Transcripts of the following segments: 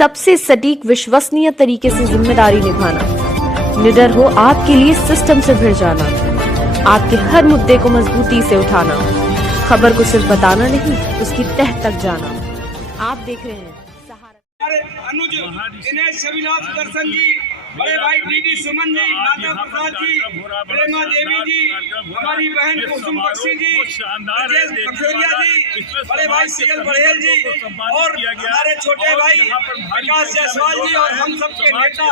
सबसे सटीक विश्वसनीय तरीके से जिम्मेदारी निभाना, निडर हो आपके लिए सिस्टम से भिड़ जाना, आपके हर मुद्दे को मजबूती से उठाना, खबर को सिर्फ बताना नहीं उसकी तह तक जाना। आप देख रहे हैं अनुज दिनेश शबिलास दर्शन जी, बड़े भाई डीडी सुमन जी, माता प्रसाद जी, प्रेमा देवी जी, हमारी बहन कुसुम बख्शी जी, राजेश पखोरिया जी, बड़े भाई सीएल बड़ेल जी और हमारे छोटे भाई विकास जायसवाल जी और हम सबके नेता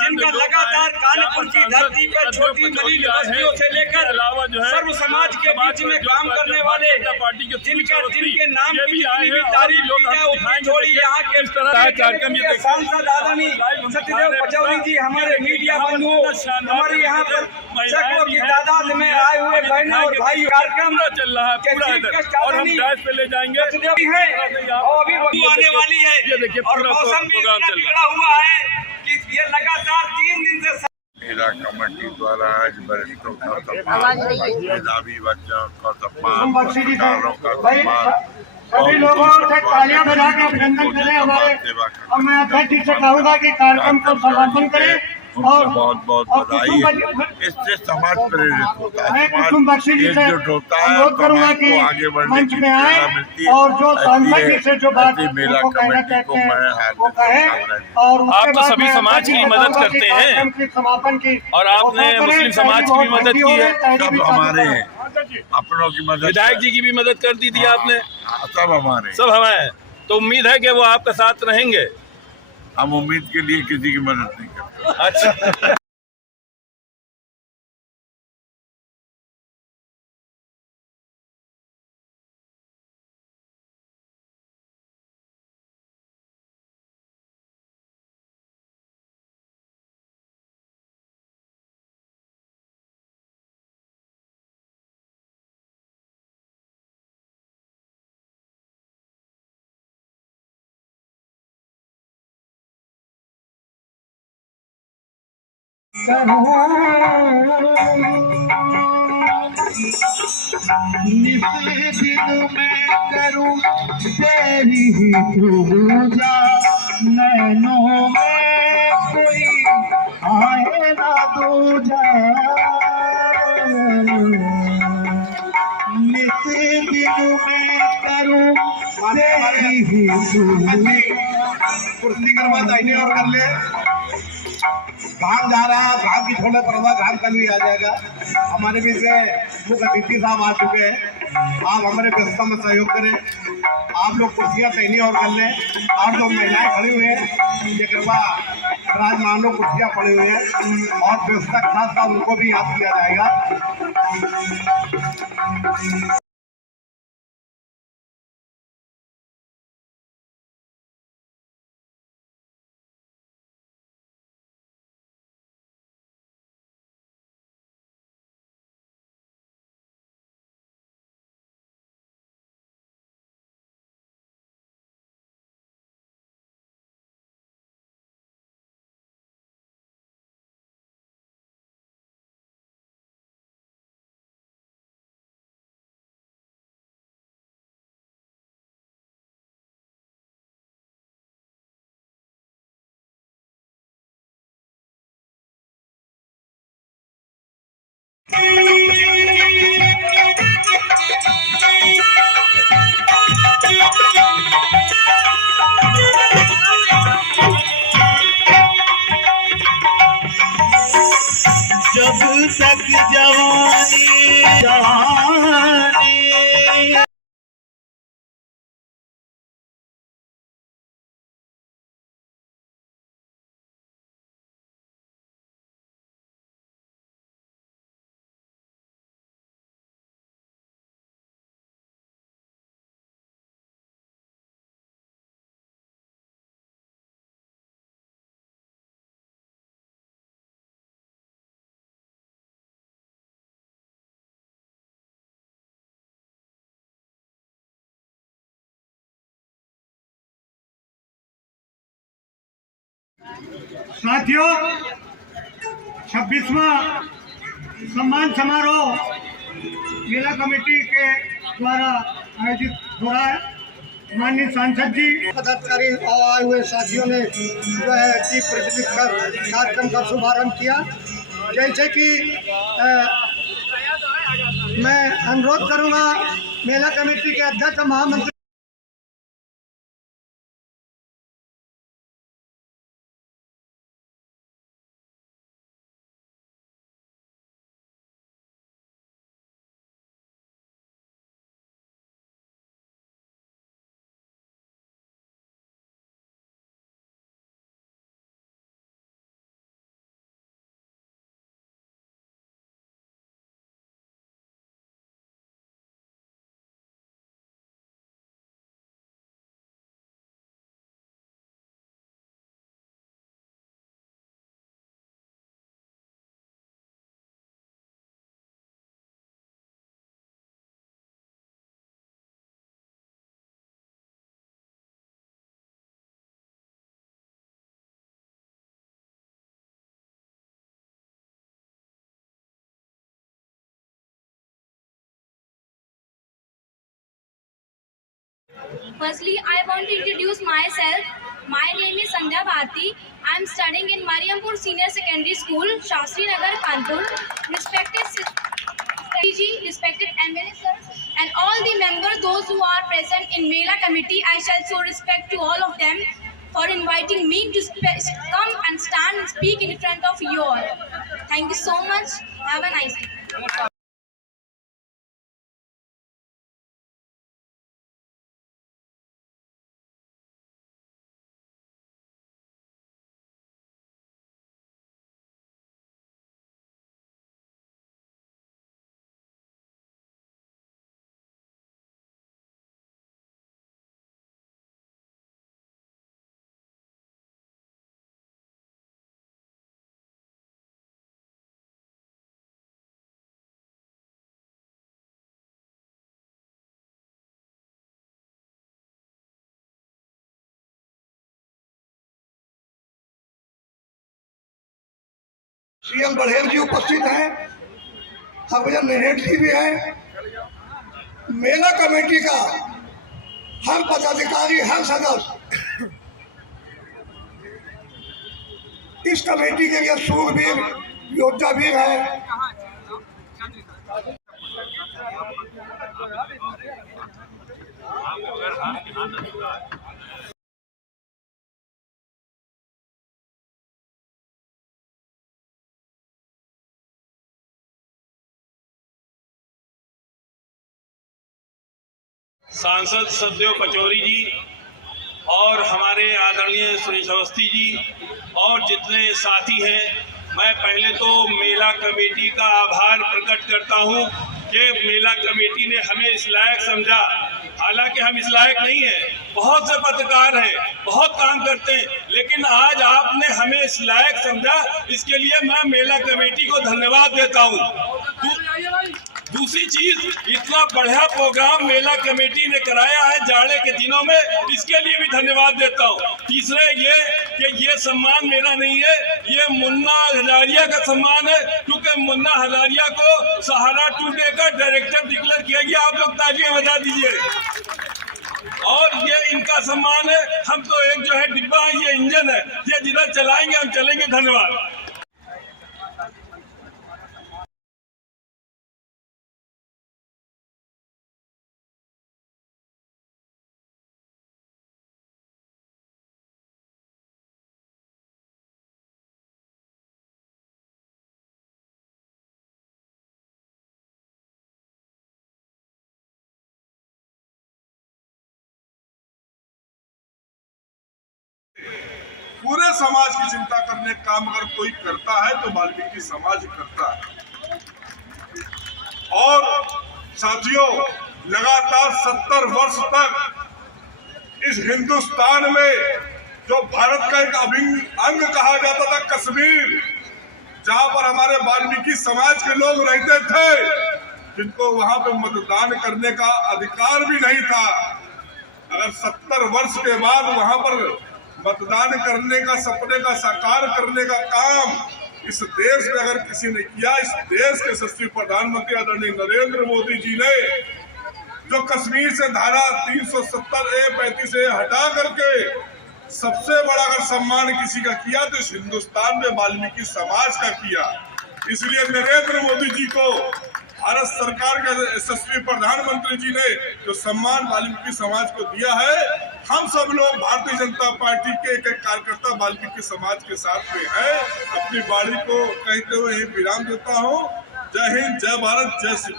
जिनका लगातार कानपुर की धरती पर छोटी मलिन बस्तियों से लेकर सर्व समाज के बीच में काम करने वाले जिनके नाम की जितनी भी तारीफ की जाए उतनी थोड़ी यहाँ के सांसद आदमी सत्यदेव पचौरी जी, हमारे मीडिया बंधुओं, हमारे यहाँ पर सैकड़ों की तादाद में आए हुए बहनों और भाई कार्यक्रम चल रहा है पूरा और हम डायस पे ले जाएंगे और अभी वही आने वाली है। ये देखिए और मौसम भी इतना बिगड़ा हुआ है कि ये लगातार 3 दिन से मेरा कमेटी द्वारा आज वरिष्ठों का सम्मान, मेधावी बच्चों का सम्मान, पत्रकारों का सम्मान, सभी लोगों से तालियां बजा के अभिनंदन करें हमारे, और मैं अध्यक्ष जी से कहूँगा कि कार्यक्रम को समापन करें और बहुत बहुत बधाई है। इससे समाज प्रेरित होता है, समाज एकजुट होता है, अनुरोध करूंगा कि आगे बढ़ने मंच की में आए प्रेरणा मिलती है। और जो सांसद जी से जो बात मेरा को कहना कमेटी को चाहते मैं हैं वो कहे। हार्दिक और आप तो सभी समाज की मदद करते हैं की समापन की और आपने मुस्लिम समाज की भी मदद की है, सब हमारे हैं, अपनों की मदद, विधायक जी की भी मदद कर दी थी आपने, सब हमारे, सब हमारे हैं। तो उम्मीद है कि वो आपका साथ रहेंगे। हम उम्मीद के लिए किसी की मदद नहीं करते। अच्छा दिन में करूं तेरी ही पूजा, नैनों में कोई आए ना दूजा, नित दिन में करूं तेरी ही पूजा। कुर्सी करवा दाहिने और कर ले, धाम जा रहा है, धाम की छोड़ने पर धाम कल भी आ जाएगा। हमारे बीच से मुख्य अतिथि साहब आ चुके हैं, आप हमारे व्यवस्था में सहयोग करें। आप लोग कुर्सियाँ सही और कर लें, और जो महिलाएं खड़ी हुई हैं ये कृपा राजमान लोग कुर्सियाँ पड़ी हुई हैं और व्यवस्था के साथ साथ उनको भी याद किया जाएगा। जब तक जवानी जवानी साथियों, 26वां सम्मान समारोह मेला कमेटी के द्वारा आयोजित हो रहा है। माननीय सांसद जी, पदाधिकारी और आए हुए साथियों ने जो है दीप प्रज्वलित कर कार्यक्रम का शुभारंभ किया। जैसे कि मैं अनुरोध करूंगा मेला कमेटी के अध्यक्ष महामंत्री Firstly, I want to introduce myself. My name is Sandhya Bharti. I am studying in Mariampur Senior Secondary School, Shastri Nagar, Kanpur. Respected Ji, respected MLA sir, and all the members, those who are present in Mela committee, I shall show respect to all of them for inviting me to come and stand and speak in front of you all. Thank you so much. Have a nice day. CM Baghel ji उपस्थित हैं, हरभजन निरेट जी भी हैं। मेला committee का हर पदाधिकारी, हर सदस्य इस committee के लिए सूरवीर योद्धा भी है। सांसद सददेव पचौरी जी और हमारे आदरणीय सुरेश अवस्थी जी और जितने साथी हैं, मैं पहले तो मेला कमेटी का आभार प्रकट करता हूं कि मेला कमेटी ने हमें इस लायक समझा। हालांकि हम इस लायक नहीं हैं, बहुत से पत्रकार हैं, बहुत काम करते हैं, लेकिन आज आपने हमें इस लायक समझा, इसके लिए मैं मेला कमेटी को धन्यवाद देता हूं। दूसरी चीज, इतना बढ़िया प्रोग्राम मेला कमेटी ने कराया है जाड़े के दिनों में, इसके लिए भी धन्यवाद देता हूँ। तीसरे ये कि ये सम्मान मेरा नहीं है, ये मुन्ना हजारिया का सम्मान है, क्योंकि मुन्ना हजारिया को सहारा टूडे का डायरेक्टर डिक्लेयर किया गया। आप लोग तालियां बजा दीजिए। और ये इनका सम्मान है। हम तो एक जो है डिब्बा है, ये इंजन है, ये जिधर चलाएंगे हम चलेंगे। धन्यवाद। पूरे समाज की चिंता करने का काम अगर कोई करता है तो वाल्मीकि समाज करता है। और साथियों, लगातार 70 वर्ष तक इस हिंदुस्तान में जो भारत का एक अभिन्न अंग कहा जाता था कश्मीर, जहां पर हमारे वाल्मीकि समाज के लोग रहते थे, जिनको वहां पे मतदान करने का अधिकार भी नहीं था, अगर 70 वर्ष के बाद वहां पर मतदान करने का, सपने का साकार करने का काम इस देश में अगर किसी ने किया, इस देश के यशस्वी प्रधानमंत्री आदरणीय नरेंद्र मोदी जी ने, जो कश्मीर से धारा 370A-35A हटा करके सबसे बड़ा अगर सम्मान किसी का किया तो इस हिंदुस्तान में वाल्मीकि समाज का किया। इसलिए नरेंद्र मोदी जी को, भारत सरकार के यशस्वी प्रधानमंत्री जी ने जो सम्मान वाल्मीकि समाज को दिया है, हम सब लोग भारतीय जनता पार्टी के एक कार्यकर्ता वाल्मीकि समाज के साथ में है। अपनी बाड़ी को कहते हुए एक विराम देता हूँ। जय हिंद, जय भारत, जय श्री।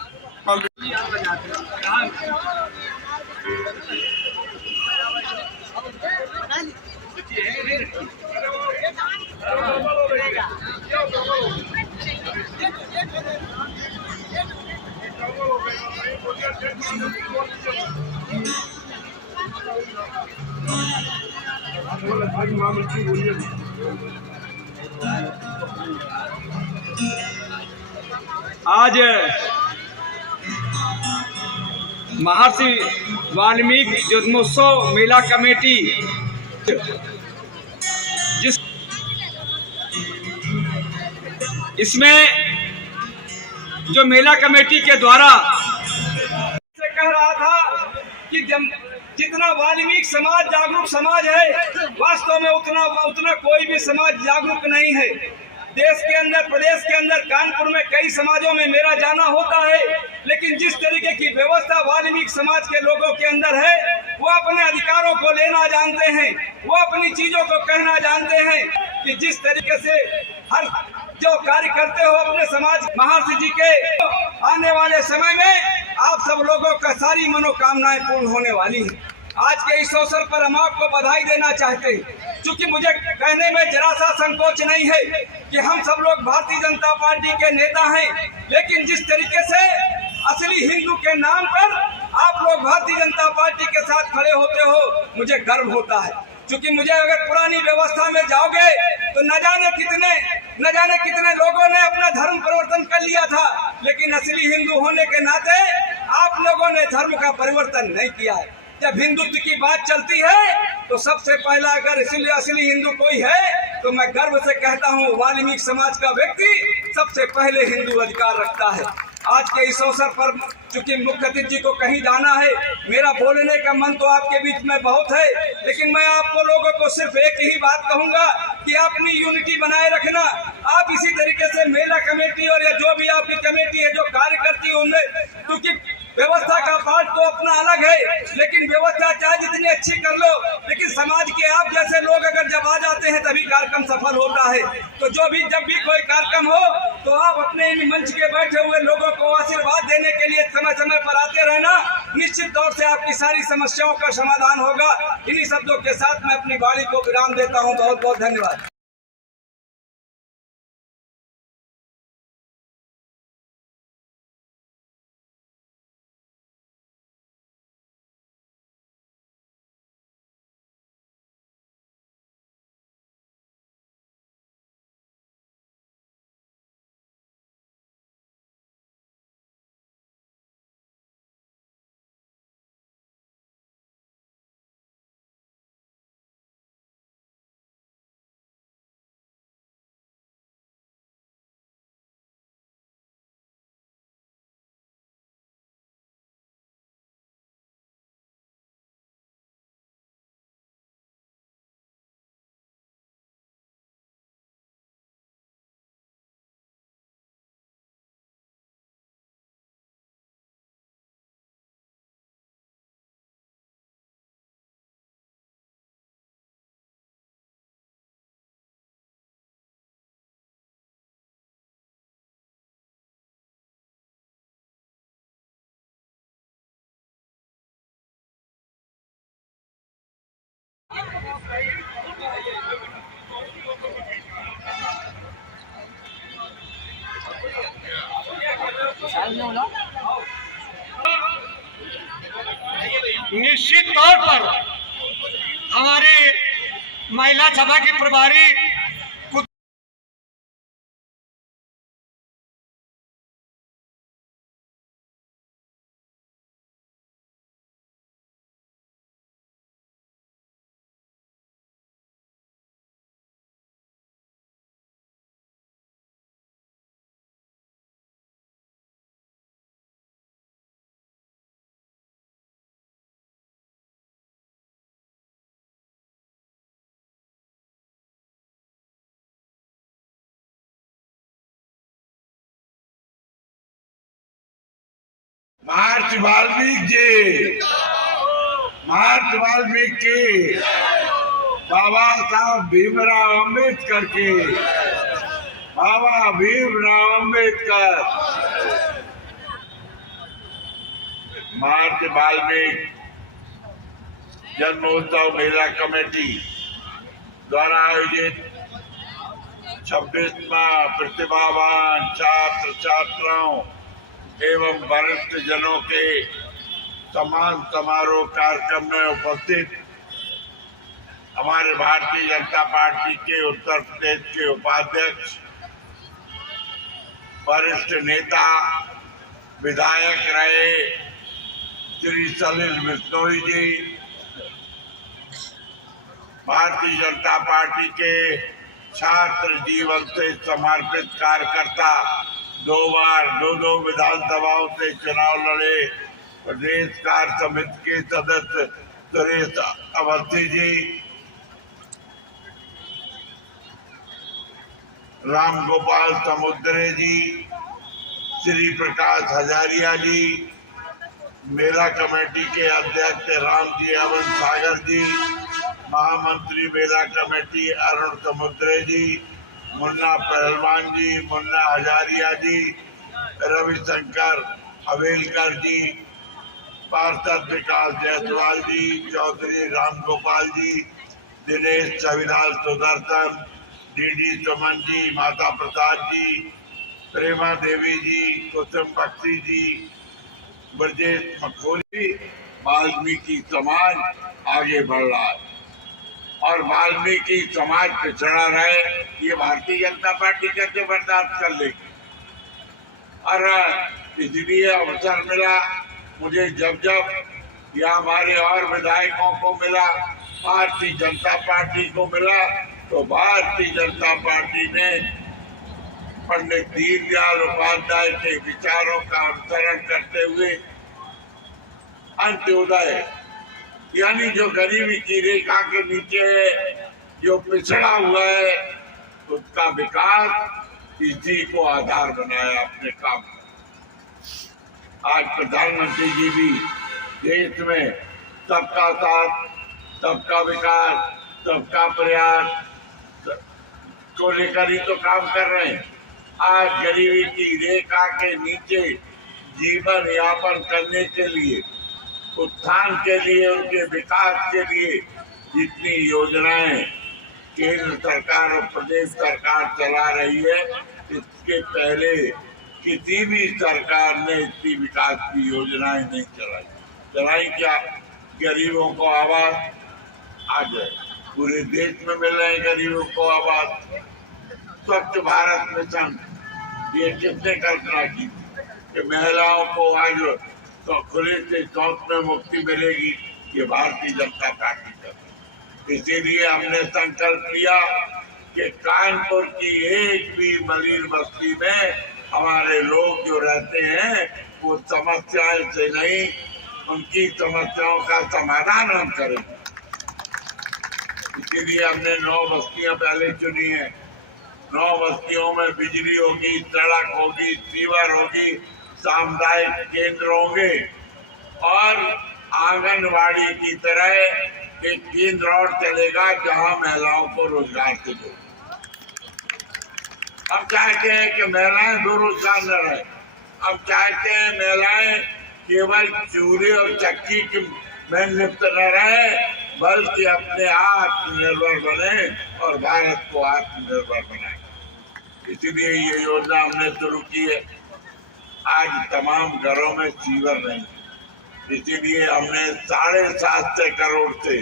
आज महर्षि वाल्मीकि जन्मोत्सव मेला कमेटी जिस इसमें जो मेला कमेटी के द्वारा से कह रहा था कि जितना वाल्मीकि समाज जागरूक समाज है, वास्तव में उतना कोई भी समाज जागरूक नहीं है। देश के अंदर, प्रदेश के अंदर, कानपुर में कई समाजों में मेरा जाना होता है, लेकिन जिस तरीके की व्यवस्था वाल्मीकि समाज के लोगों के अंदर है, वो अपने अधिकारों को लेना जानते हैं, वो अपनी चीजों को कहना जानते हैं कि जिस तरीके से हर जो कार्य करते हो अपने समाज, महर्षि जी के आने वाले समय में आप सब लोगों का सारी मनोकामनाएं पूर्ण होने वाली हैं। आज के इस अवसर पर हम आपको बधाई देना चाहते हैं, क्योंकि मुझे कहने में जरा सा संकोच नहीं है कि हम सब लोग भारतीय जनता पार्टी के नेता हैं, लेकिन जिस तरीके से असली हिंदू के नाम पर आप लोग भारतीय जनता पार्टी के साथ खड़े होते हो, मुझे गर्व होता है। क्योंकि मुझे अगर पुरानी व्यवस्था में जाओगे तो न जाने कितने लोगों ने अपना धर्म परिवर्तन कर लिया था, लेकिन असली हिंदू होने के नाते आप लोगों ने धर्म का परिवर्तन नहीं किया है। जब हिंदुत्व की बात चलती है तो सबसे पहला अगर इसलिए असली हिंदू कोई है तो मैं गर्व से कहता हूँ वाल्मीकि समाज का व्यक्ति सबसे पहले हिंदू अधिकार रखता है। आज के इस अवसर पर चूंकि मुख्य अतिथि को कहीं जाना है, मेरा बोलने का मन तो आपके बीच में बहुत है, लेकिन मैं आपको लोगों को सिर्फ एक ही बात कहूंगा कि अपनी यूनिटी बनाए रखना। आप इसी तरीके से मेला कमेटी और या जो भी आपकी कमेटी है जो कार्य करती है उनमें, क्योंकि व्यवस्था का पार्ट तो अपना अलग है, लेकिन व्यवस्था चाहे जितनी अच्छी कर लो, लेकिन समाज के आप जैसे लोग अगर जब आ जाते हैं तभी कार्यक्रम सफल होता है। तो जब भी कोई कार्यक्रम हो तो आप अपने इन मंच के बैठे हुए लोगों को आशीर्वाद देने के लिए समय समय पर आते रहना। निश्चित तौर से आपकी सारी समस्याओं का समाधान होगा। इन्हीं शब्दों के साथ मैं अपनी वाणी को विराम देता हूँ। बहुत बहुत धन्यवाद। निश्चित तौर पर हमारे महिला सभा की प्रभारी महर्षि वाल्मीकि के, बाबा साहब भीमराव अम्बेडकर के, बाबा भीमराव अम्बेडकर। महर्षि वाल्मीकि जन्मोत्सव मेला कमेटी द्वारा आयोजित 26वां प्रतिभावान छात्र छात्राओं एवं वरिष्ठ जनों के सम्मान समारोह कार्यक्रम में उपस्थित हमारे भारतीय जनता पार्टी के उत्तर प्रदेश के उपाध्यक्ष, वरिष्ठ नेता, विधायक रहे श्री सलिल बिश्नोई जी, भारतीय जनता पार्टी के छात्र जीवन से समर्पित कार्यकर्ता, 2 बार 2 विधानसभाओं से चुनाव लड़े प्रदेश कार्य समिति के सदस्य सुरेश अवस्थी जी, राम गोपाल समुद्रे जी, श्री प्रकाश हजारिया जी, मेला कमेटी के अध्यक्ष रामजी अवन सागर जी, महामंत्री मेला कमेटी अरुण समुद्रे जी, मुन्ना पहलवान जी, मुन्ना हजारिया जी, रविशंकर हवेलकर जी, पार्षद विकास जायसवाल जी, चौधरी राम गोपाल जी, दिनेश छविलाल सुदर्शन, डीडी सुमन जी, माता प्रसाद जी, प्रेमा देवी जी, कुसुम बख्शी जी, ब्रजेश मखोरी। वाल्मीकि समाज आगे बढ़ रहा है और वाल्मीकि समाज पिछड़ा रहे, ये भारतीय जनता पार्टी कैसे बर्दाश्त कर लेगी। और इसलिए अवसर मिला मुझे, जब या हमारे और विधायकों को मिला, भारतीय जनता पार्टी को मिला, तो भारतीय जनता पार्टी ने पंडित दीनदयाल उपाध्याय के विचारों का अनुसरण करते हुए अंत्योदय, यानी जो गरीबी की रेखा के नीचे है, जो पिछड़ा हुआ है, उसका विकास, इसी को आधार बनाया अपने काम। आज प्रधानमंत्री जी भी देश में सबका साथ, सबका विकास, सबका प्रयास को लेकर ही तो काम कर रहे हैं। आज गरीबी की रेखा के नीचे जीवन यापन करने के लिए, उत्थान के लिए, उनके विकास के लिए जितनी योजनाएं केंद्र सरकार और प्रदेश सरकार चला रही है, इसके पहले किसी भी सरकार ने इतनी विकास की योजनाएं नहीं चलाई क्या? गरीबों को आवास आज पूरे देश में मिल रहे हैं, गरीबों को आवास। स्वच्छ भारत मिशन, ये किसने कल्पना की कि महिलाओं को आज तो खुले से शौच में मुक्ति मिलेगी? ये भारतीय जनता पार्टी का। इसीलिए हमने संकल्प लिया कि कानपुर की एक भी मलिन बस्ती में हमारे लोग जो रहते हैं वो समस्याएं से नहीं, उनकी समस्याओं का समाधान हम करेंगे। इसीलिए हमने 9 बस्तियां पहले चुनी है। 9 बस्तियों में बिजली होगी, सड़क होगी, सीवर होगी, सामुदायिक केंद्र होंगे और आंगनवाड़ी की तरह एक केंद्र और चलेगा जहां महिलाओं को रोजगार से जोड़े। हम चाहते हैं कि महिलाएं बेरोजगार न रहे। हम चाहते हैं महिलाएं केवल चूल्हे और चक्की में लिप्त न रहे, बल्कि अपने आत्मनिर्भर बने और भारत को आत्मनिर्भर बनाए। इसीलिए ये योजना हमने शुरू की है। आज तमाम घरों में सीवर नहीं, इसीलिए हमने 750 करोड़ से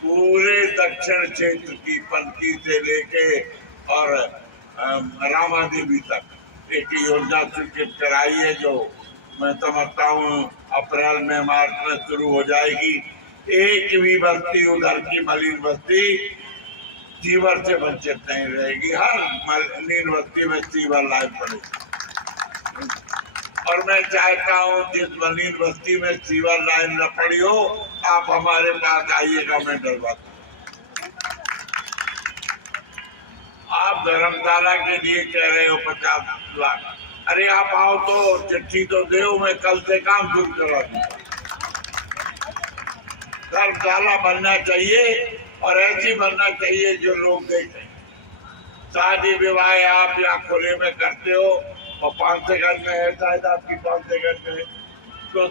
पूरे दक्षिण क्षेत्र की पंक्ति से लेके और रामा देवी तक एक योजना स्वीकृत कराई है, जो मैं समझता हूँ अप्रैल में, मार्च में शुरू हो जाएगी। एक भी बस्ती उधर की मलिन बस्ती सीवर से वंचित नहीं रहेगी। हर मलिन बस्ती में सीवर लाइन पड़ेगी। और मैं चाहता हूँ जिस मलिन बस्ती में सीवर लाइन न पड़ी हो, आप हमारे पास आइएगा, मैं डरवा दूँ। आप धर्मशाला के लिए कह रहे हो 50 लाख, अरे आप आओ तो चिट्ठी तो दो, मैं कल से काम शुरू करा दूंगा। धर्मशाला बनना चाहिए और ऐसी बनना चाहिए जो लोग देखें। शादी विवाह आप यहाँ खुले में करते हो और 5 सेकंड में है, शायद आपकी 5 सेकंड में, तो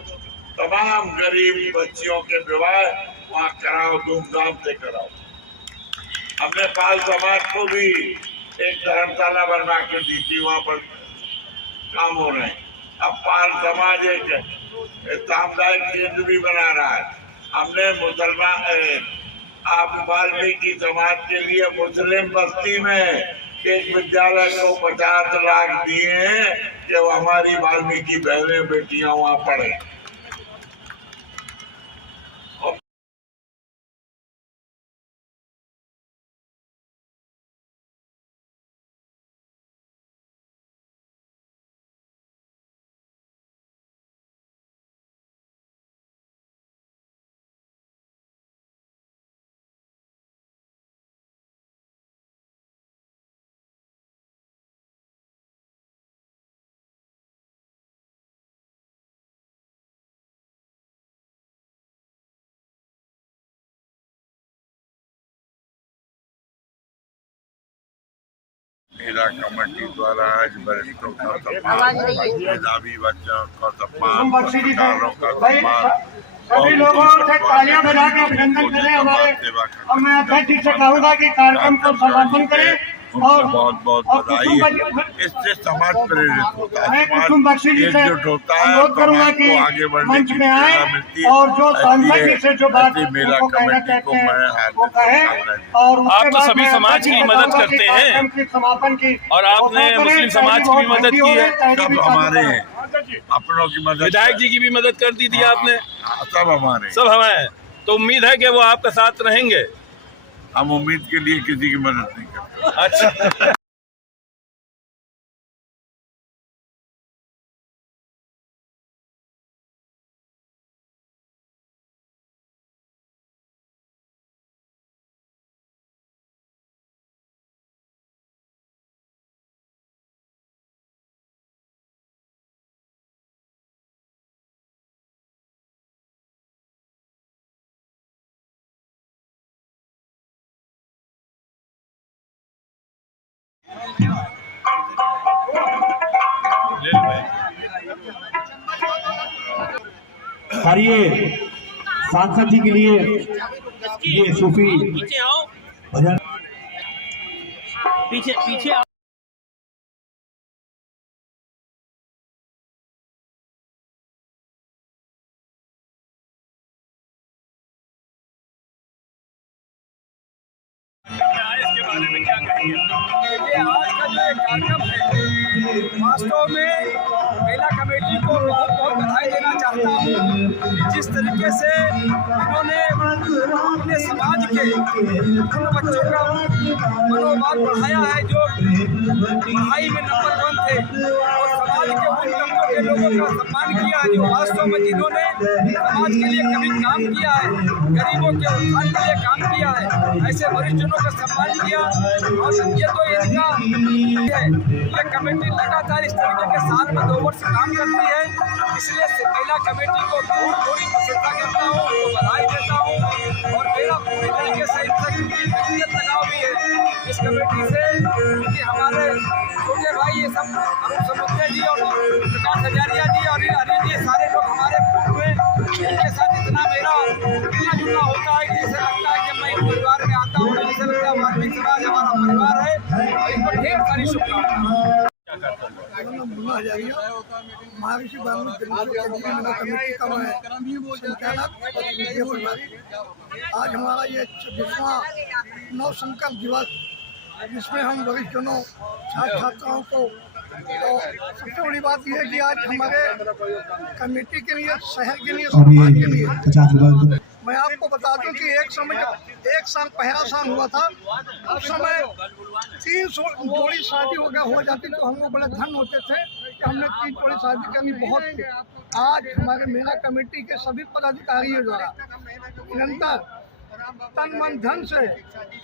तमाम गरीब बच्चियों के विवाह वहाँ कराओ, धूमधाम से कराओ। हमने पाल समाज को भी एक धर्मशाला बनवा के दी थी, वहाँ पर काम हो रहे हैं। अब पाल समाज एक सामुदायिक केंद्र भी बना रहा है। हमने मुसलमान आप वाल्मीकि समाज के लिए मुस्लिम बस्ती में एक विद्यालय को 50 लाख दिए हैं कि वो हमारी वाल्मीकि बहनें बेटियां वहाँ पढ़े। मेला कमेटी द्वारा आज वरिष्ठों का सम्मान, मेधावी बच्चों का सम्मान, पत्रकारों का सम्मान, सभी लोगों से तालियां बजा के अभिनंदन करें हमारे। और मैं अध्यक्ष जी से कहूँगा कि कार्यक्रम को समापन करें और बहुत बहुत बधाई है। इससे समाज प्रेरित होता है, समाज एकजुट होता है, करूँगा कि आगे बढ़ने मंच की में आए प्रेरणा मिलती है। और जो सांसद जी से जो बात मेला कमेटी को मैं हार्दिक शुभकामनाएं। और आप तो सभी समाज की मदद करते हैं समापन की, और आपने मुस्लिम समाज की भी मदद की है, सब हमारे हैं, अपनों की मदद, विधायक जी की भी मदद कर दी थी आपने, सब हमारे, सब हमारे। तो उम्मीद है कि वो आपका साथ रहेंगे। हम उम्मीद के लिए किसी की मदद नहीं करते। अच्छा और ये सांसद जी के लिए ये सूफी भजन पीछे इसके बारे में क्या कहेंगे? देखिए, आज का जो एक कार्यक्रम है, वास्तव में मेला कमेटी को बहुत बहुत बधाई देना चाहता हूँ कि जिस तरीके से इन्होंने अपने समाज के उन बच्चों का मनोबल बढ़ाया है जो पढ़ाई में नंबर 1 थे, और समाज के उन तबकों के लोगों का सम्मान किया है जो वास्तव में जिन्होंने समाज के लिए कभी काम किया है, गरीबों के उत्थान के लिए काम किया है, ऐसे वरिष्ठजनों का सम्मान किया। और ये तो इनका है, ये कमेटी लगातार इस तरीके के साल में 2 वर्ष काम करती है, इसलिए मेला कमेटी को पूरी प्रशंसा करता हूँ, उनको बधाई देता हूँ। और मेरा पूरी तरीके से इनसे व्यक्तिगत लगाव भी है इस कमेटी से, क्योंकि हमारे छोटे भाई ये सब अरुण समुद्रे जी और प्रकाश हजारिया जी और अनिल जी, सारे लोग हमारे पूर्व में, इनके साथ इतना मेरा मिलना जुलना होता है कि इसे लगता है कि मैं इस परिवार में आता हूँ, इसे लगता है वाल्मीकि समाज हमारा परिवार है। और इनको ढेर सारी शुभकामनाएं। महर्षि वाल्मीकि मेला कमेटी का मैं संचालक आज हमारा ये 26वां नव संकल्प दिवस, जिसमें हम वरिष्ठ जनों छात्र छात्राओं को, तो सबसे बड़ी बात यह है कि आज हमारे कमेटी के लिए, शहर के लिए, समाज के लिए, मैं आपको बता दूं कि एक समय जब 1 साल पहला साल हुआ था, उस समय 300 जोड़ी शादी हो जाती, तो हम लोग बड़े धन होते थे कि हमने 3 जोड़ी शादी करनी बहुत थी। आज हमारे मेला कमेटी के सभी पदाधिकारियों द्वारा निरंतर तन मन धन से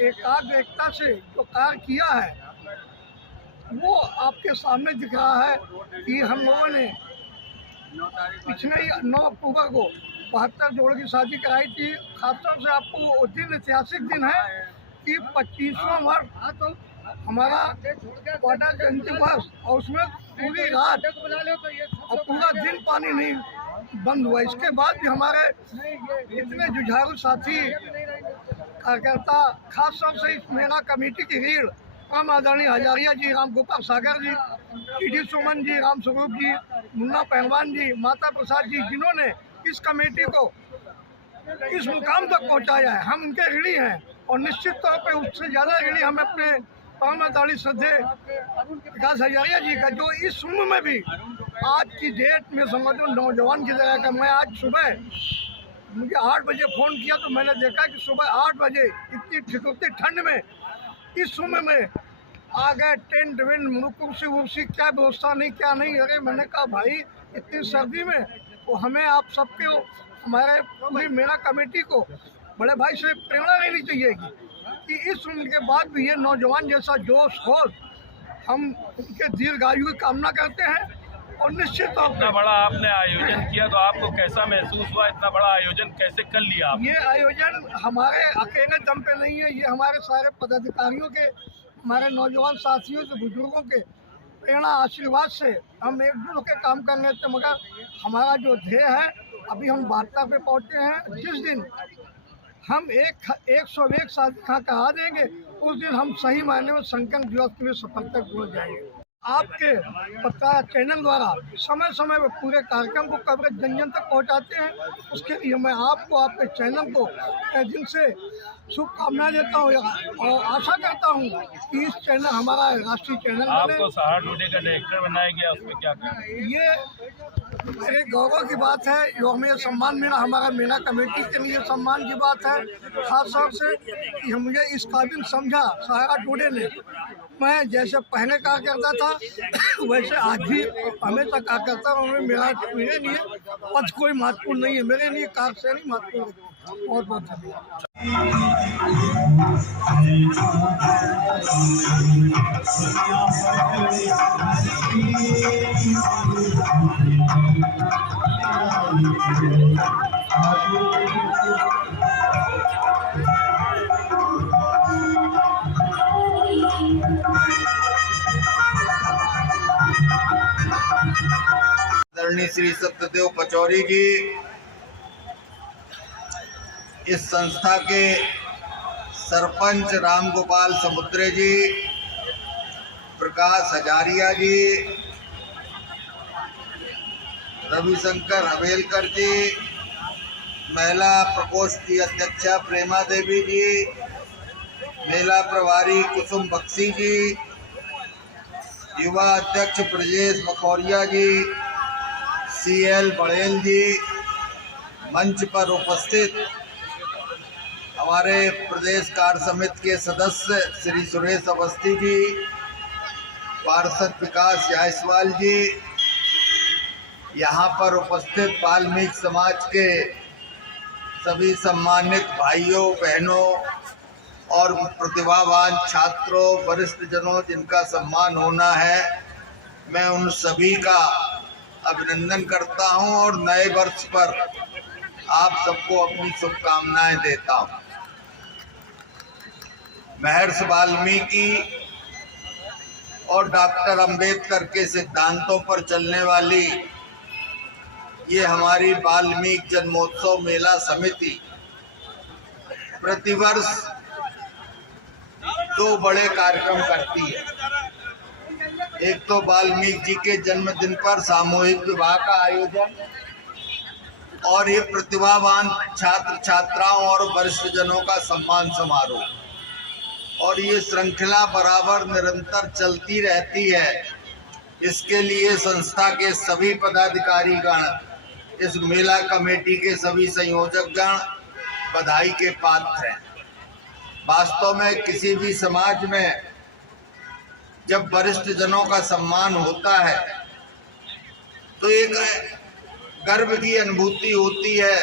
एकाग्रता से जो कार्य किया है, वो आपके सामने दिख रहा है कि हम लोगों ने पिछले 9 अक्टूबर को 72 जोड़ की शादी कराई थी। खासतौर से आपको वो दिन ऐतिहासिक दिन है कि 25वां वर्ष हमारा क्वार्टर जयंती वर्ष, और उसमें पूरी रात और पूरा दिन पानी नहीं बंद हुआ। इसके बाद भी हमारे इतने जुझारू साथी कार्यकर्ता, खास तौर से इस मेला कमेटी की रीढ़ हम आदरणीय हजारिया जी, राम गोपाल सागर जी, टीडी सुमन जी, राम स्वरूप जी, मुन्ना पहलवान जी, माता प्रसाद जी, जिन्होंने इस कमेटी को इस मुकाम तक पहुंचाया है, हम उनके ऋणी हैं। और निश्चित तौर पे उससे ज़्यादा ऋणी हम अपने परम आदरणीय श्रद्धेय विकास हजारिया जी का, जो इस उम्र में भी आज की डेट में समझो नौजवान की तरह का। मैं आज सुबह मुझे 8 बजे फ़ोन किया तो मैंने देखा कि सुबह 8 बजे इतनी ठिठुरती ठंड में इस उम्र में आ गए। टेंट वेंट कुर्सी वुर्सी क्या व्यवस्था नहीं, क्या नहीं। अरे मैंने कहा भाई इतनी सर्दी में तो हमें आप सबके, हमारे पूरी मेला कमेटी को बड़े भाई से प्रेरणा लेनी चाहिए कि इस उम्र के बाद भी ये नौजवान जैसा जोश हो, हम उनके दीर्घायु की कामना करते हैं। और निश्चित तौर पर इतना बड़ा आपने आयोजन किया तो आपको कैसा महसूस हुआ? इतना बड़ा आयोजन कैसे कर लिया आप? ये आयोजन हमारे अकेले दम पे नहीं है, ये हमारे सारे पदाधिकारियों के, हमारे नौजवान साथियों से, बुजुर्गों के प्रेरणा आशीर्वाद से हम एकजुट होकर काम कर रहे थे। मगर हमारा जो ध्येय है, अभी हम वार्ता पे पहुँचे हैं। जिस दिन हम 101 शादी यहाँ करा देंगे, उस दिन हम सही मायने में संकल्प दिवस के लिए सफलता पहुँच जाएंगे। आपके पत्रकार चैनल द्वारा समय समय पर पूरे कार्यक्रम को कवरेज जन जन तक पहुंचाते हैं, उसके लिए मैं आपको, आपके चैनल को दिन से शुभकामनाएं देता हूँ और आशा करता हूँ कि इस चैनल हमारा राष्ट्रीय चैनल आपको सहारा टुडे का डायरेक्टर बनाया गया, उसमें क्या कहें? ये मेरे गौरव की बात है। जो हमें ये सम्मान मिला, हमारा मेला कमेटी के लिए सम्मान की बात है। खास तौर से कि मुझे इस काबिल समझा सहारा टुडे ने। मैं जैसे पहले कार्य करता था वैसे आज भी हमेशा कार्य करता हूँ। मेरे लिए पद कोई महत्वपूर्ण नहीं है, मेरे लिए कार्य से नहीं महत्वपूर्ण है। बहुत बहुत धन्यवाद। आदरणीय श्री सत्यदेव पचौरी जी, इस संस्था के सरपंच राम गोपाल समुद्रे जी, प्रकाश हजारिया जी, रविशंकर हवेलकर जी, महिला प्रकोष्ठ की अध्यक्षा प्रेमा देवी जी, मेला प्रभारी कुसुम बख्शी जी, युवा अध्यक्ष ब्रजेश मखौरिया जी, CL बड़ेल जी, मंच पर उपस्थित हमारे प्रदेश कार्य समिति के सदस्य श्री सुरेश अवस्थी जी, पार्षद विकास जायसवाल जी, यहाँ पर उपस्थित वाल्मीकि समाज के सभी सम्मानित भाइयों बहनों और प्रतिभावान छात्रों, वरिष्ठ जनों जिनका सम्मान होना है, मैं उन सभी का अभिनंदन करता हूं और नए वर्ष पर आप सबको अपनी शुभकामनाएं देता हूं। महर्षि वाल्मीकि और डॉक्टर अंबेडकर के सिद्धांतों पर चलने वाली ये हमारी वाल्मीकि जन्मोत्सव मेला समिति प्रतिवर्ष 2 बड़े कार्यक्रम करती है। एक तो वाल्मीकि जी के जन्मदिन पर सामूहिक विवाह का आयोजन और ये प्रतिभावान छात्र छात्राओं और वरिष्ठ जनों का सम्मान समारोह, और ये श्रृंखला बराबर निरंतर चलती रहती है। इसके लिए संस्था के सभी पदाधिकारी गण, इस मेला कमेटी के सभी संयोजक गण बधाई के पात्र हैं। वास्तव में किसी भी समाज में जब वरिष्ठ जनों का सम्मान होता है तो एक गर्व की अनुभूति होती है